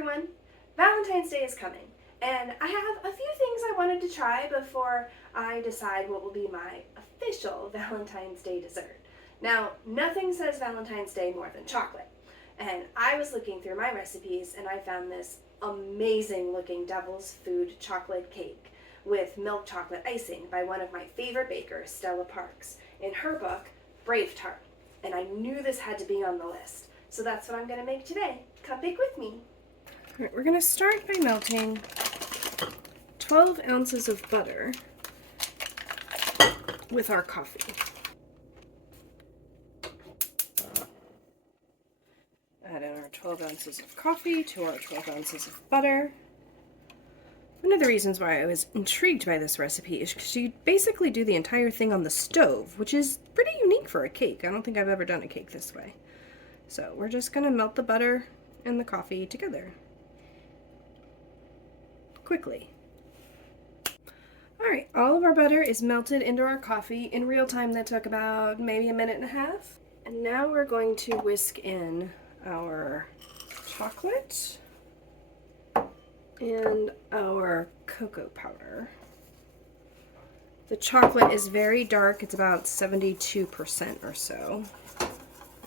everyone! Valentine's Day is coming, and I have a few things I wanted to try before I decide what will be my official Valentine's Day dessert. Now, nothing says Valentine's Day more than chocolate, and I was looking through my recipes and I found this amazing looking devil's food chocolate cake with milk chocolate icing by one of my favorite bakers, Stella in her book, Bravetart, and I knew this had to be on the list. So that's what I'm going to make today. Come bake with me. All right, we're going to start by melting 12 ounces of butter with our coffee. Add in our 12 ounces of coffee to our 12 ounces of butter. One of the reasons why I was intrigued by this recipe is because you basically do the entire thing on the stove, which is pretty unique for a cake. I don't think I've ever done a cake this way. So we're just going to melt the butter and the coffee together quickly. Alright, all of our butter is melted into our coffee. In real time that took about maybe a minute and a half. And now we're going to whisk in our chocolate and our cocoa powder. The chocolate is very dark, it's about 72% or so.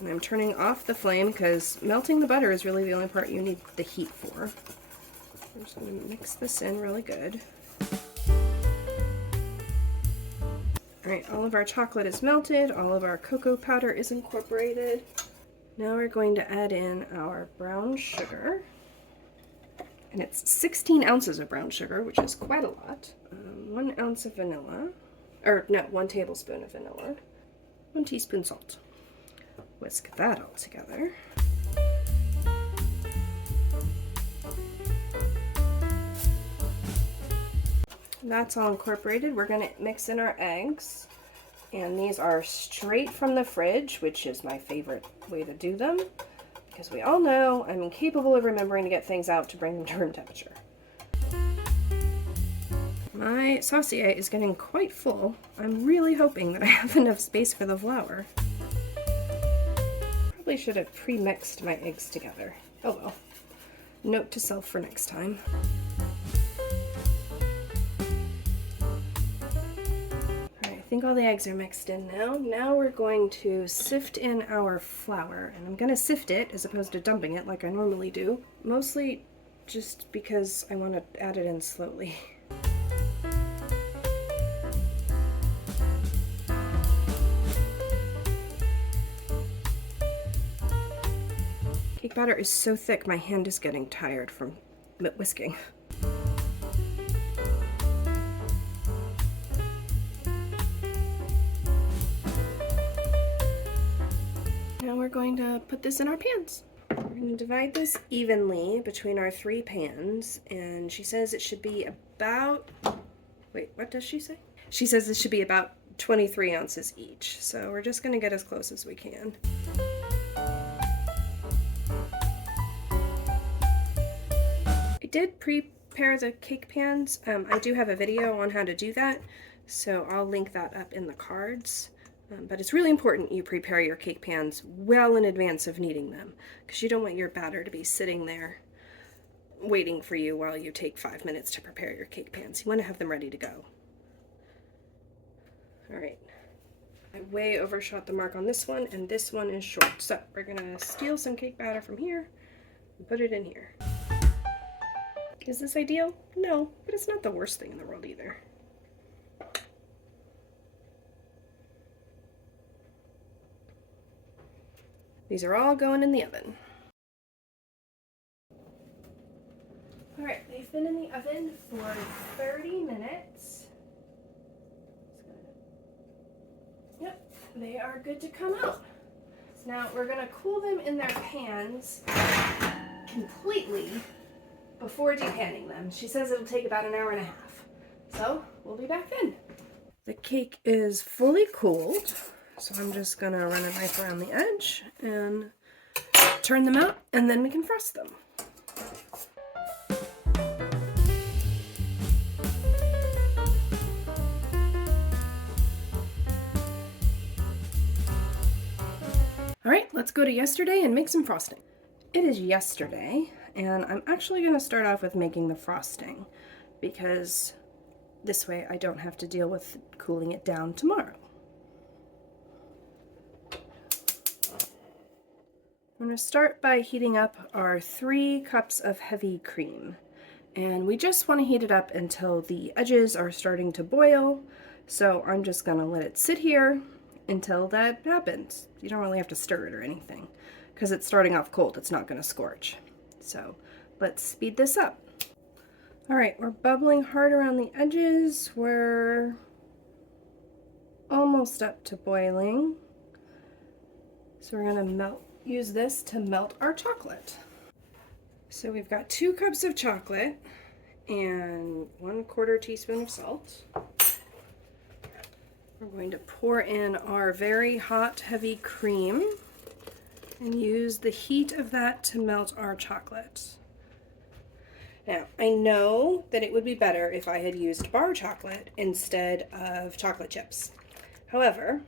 And I'm turning off the flame because melting the butter is really the only part you need the heat for. I'm just going to mix this in really good. Alright, all of our chocolate is melted, all of our cocoa powder is incorporated. Now we're going to add in our brown sugar. And it's 16 ounces of brown sugar, which is quite a lot. 1 ounce of vanilla, or no, 1 tablespoon of vanilla. 1 teaspoon salt. Whisk that all together. That's all incorporated. We're going to mix in our eggs. And these are straight from the fridge, which is my favorite way to do them. Because we all know I'm incapable of remembering to get things out to bring them to room temperature. My saucier is getting quite full. I'm really hoping that I have enough space for the flour. Probably should have pre-mixed my eggs together. Oh well. Note to self for next time. I think all the eggs are mixed in now. Now we're going to sift in our flour, and I'm going to sift it as opposed to dumping it like I normally do, mostly just because I want to add it in slowly. Cake batter is so thick my hand is getting tired from whisking. Now we're going to put this in our pans. We're going to divide this evenly between our 3 pans, and she says it should be about, wait, what does she say? She says it should be about 23 ounces each, so we're just going to get as close as we can. I did prepare the cake pans. I do have a video on how to do that, so I'll link that up in the cards. But it's really important you prepare your cake pans well in advance of needing them, because you don't want your batter to be sitting there waiting for you while you take 5 minutes to prepare your cake pans. You want to have them ready to go. Alright, I way overshot the mark on this one, and this one is short. So we're going to steal some cake batter from here and put it in here. Is this ideal? No, but it's not the worst thing in the world either. These are all going in the oven. Alright, they've been in the oven for 30 minutes. Yep, they are good to come out. Now we're going to cool them in their pans completely before depanning them. She says it'll take about an hour and a half. So we'll be back then. The cake is fully cooled. So I'm just going to run a knife around the edge and turn them out, and then we can frost them. Alright, let's go to yesterday and make some frosting. It is yesterday, and I'm actually going to start off with making the frosting because this way I don't have to deal with cooling it down tomorrow. I'm going to start by heating up our 3 cups of heavy cream. And we just want to heat it up until the edges are starting to boil. So I'm just going to let it sit here until that happens. You don't really have to stir it or anything because it's starting off cold. It's not going to scorch. So let's speed this up. All right, we're bubbling hard around the edges. We're almost up to boiling. So we're going to use this to melt our chocolate. So we've got 2 cups of chocolate and 1/4 teaspoon of salt. We're going to pour in our very hot, heavy cream and use the heat of that to melt our chocolate. Now, I know that it would be better if I had used bar chocolate instead of chocolate chips. However,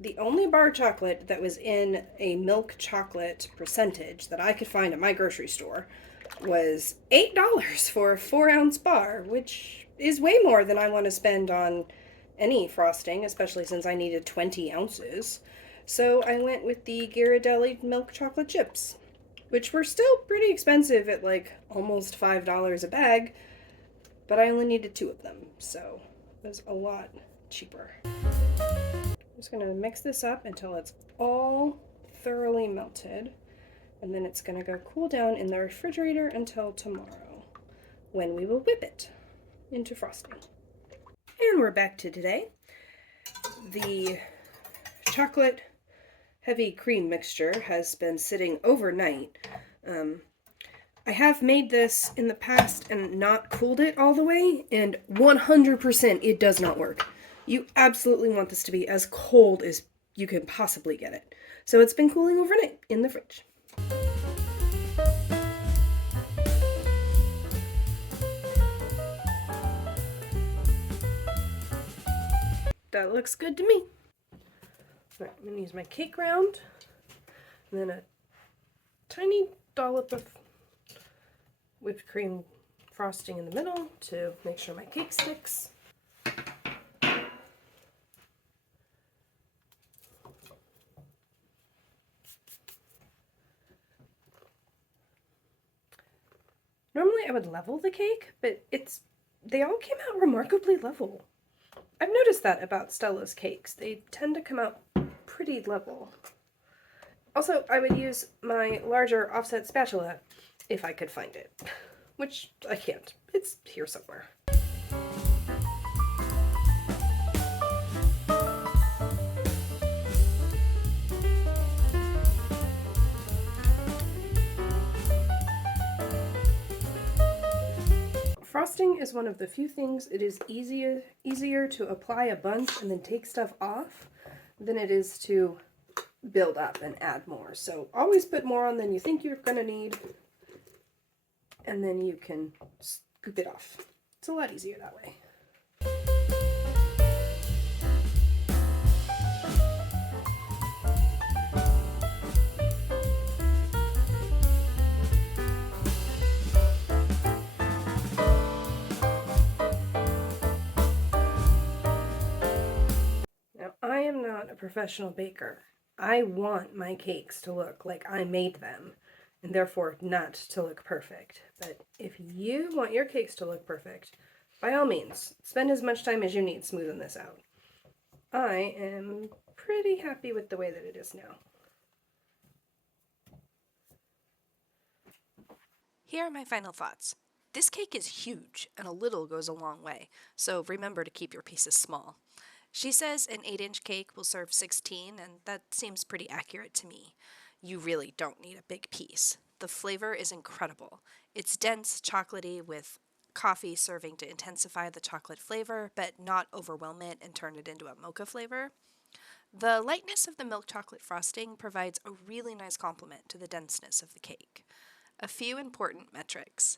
the only bar chocolate that was in a milk chocolate percentage that I could find at my grocery store was $8 for a 4-ounce bar, which is way more than I want to spend on any frosting, especially since I needed 20 ounces. So I went with the Ghirardelli milk chocolate chips, which were still pretty expensive at like almost $5 a bag, but I only needed 2 of them, so it was a lot cheaper. I'm just going to mix this up until it's all thoroughly melted, and then it's going to go cool down in the refrigerator until tomorrow, when we will whip it into frosting. And we're back to today. The chocolate heavy cream mixture has been sitting overnight. I have made this in the past and not cooled it all the way, and 100% it does not work. You absolutely want this to be as cold as you can possibly get it. So it's been cooling overnight in the fridge. That looks good to me. Right, I'm going to use my cake round, and then a tiny dollop of whipped cream frosting in the middle to make sure my cake sticks. Normally I would level the cake, but they all came out remarkably level. I've noticed that about Stella's cakes. They tend to come out pretty level. Also, I would use my larger offset spatula if I could find it, which I can't. It's here somewhere. Frosting is one of the few things it is easier to apply a bunch and then take stuff off than it is to build up and add more. So always put more on than you think you're going to need, and then you can scoop it off. It's a lot easier that way. I am not a professional baker. I want my cakes to look like I made them, and therefore not to look perfect. But if you want your cakes to look perfect, by all means, spend as much time as you need smoothing this out. I am pretty happy with the way that it is now. Here are my final thoughts. This cake is huge, and a little goes a long way, so remember to keep your pieces small. She says an 8-inch cake will serve 16, and that seems pretty accurate to me. You really don't need a big piece. The flavor is incredible. It's dense, chocolatey, with coffee serving to intensify the chocolate flavor, but not overwhelm it and turn it into a mocha flavor. The lightness of the milk chocolate frosting provides a really nice complement to the denseness of the cake. A few important metrics.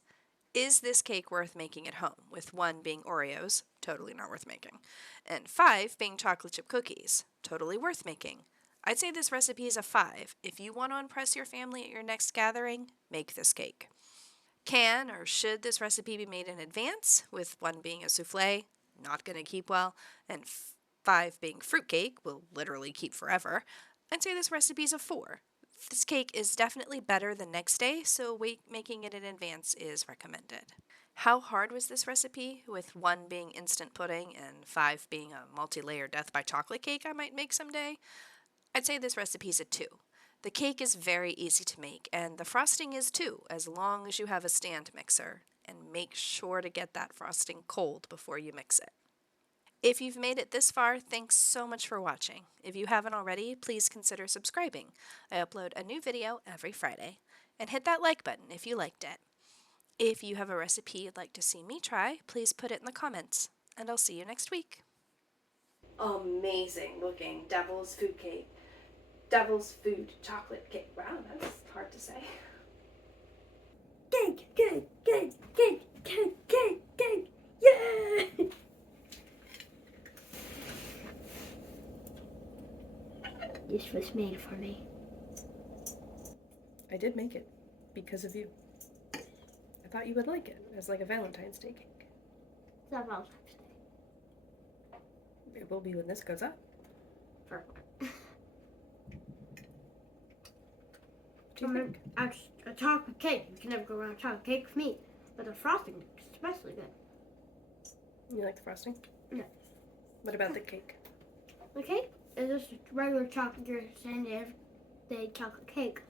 Is this cake worth making at home, with 1 being Oreos, totally not worth making, and 5 being chocolate chip cookies, totally worth making? I'd say this recipe is a 5. If you want to impress your family at your next gathering, make this cake. Can or should this recipe be made in advance, with 1 being a souffle, not going to keep well, and 5 being fruitcake, will literally keep forever? I'd say this recipe's a 4. This cake is definitely better the next day, so making it in advance is recommended. How hard was this recipe, with 1 being instant pudding and 5 being a multi-layer death by chocolate cake I might make someday? I'd say this recipe's a 2. The cake is very easy to make, and the frosting is too, as long as you have a stand mixer. And make sure to get that frosting cold before you mix it. If you've made it this far, thanks so much for watching. If you haven't already, please consider subscribing. I upload a new video every Friday. And hit that like button if you liked it. If you have a recipe you'd like to see me try, please put it in the comments. And I'll see you next week. Amazing looking devil's food cake. Devil's food chocolate cake. Wow, that's hard to say. Cake, cake, cake, cake, cake, cake, cake. Yeah! This was made for me. I did make it because of you. I thought you would like it as like a Valentine's Day cake. It's not Valentine's Day. It will be when this goes up. Purple. What do you think? A chocolate cake. You can never go wrong with chocolate cake with me. But the frosting is especially good. You like the frosting? Yeah. What about the cake? The cake is just regular chocolate, your standard day chocolate cake.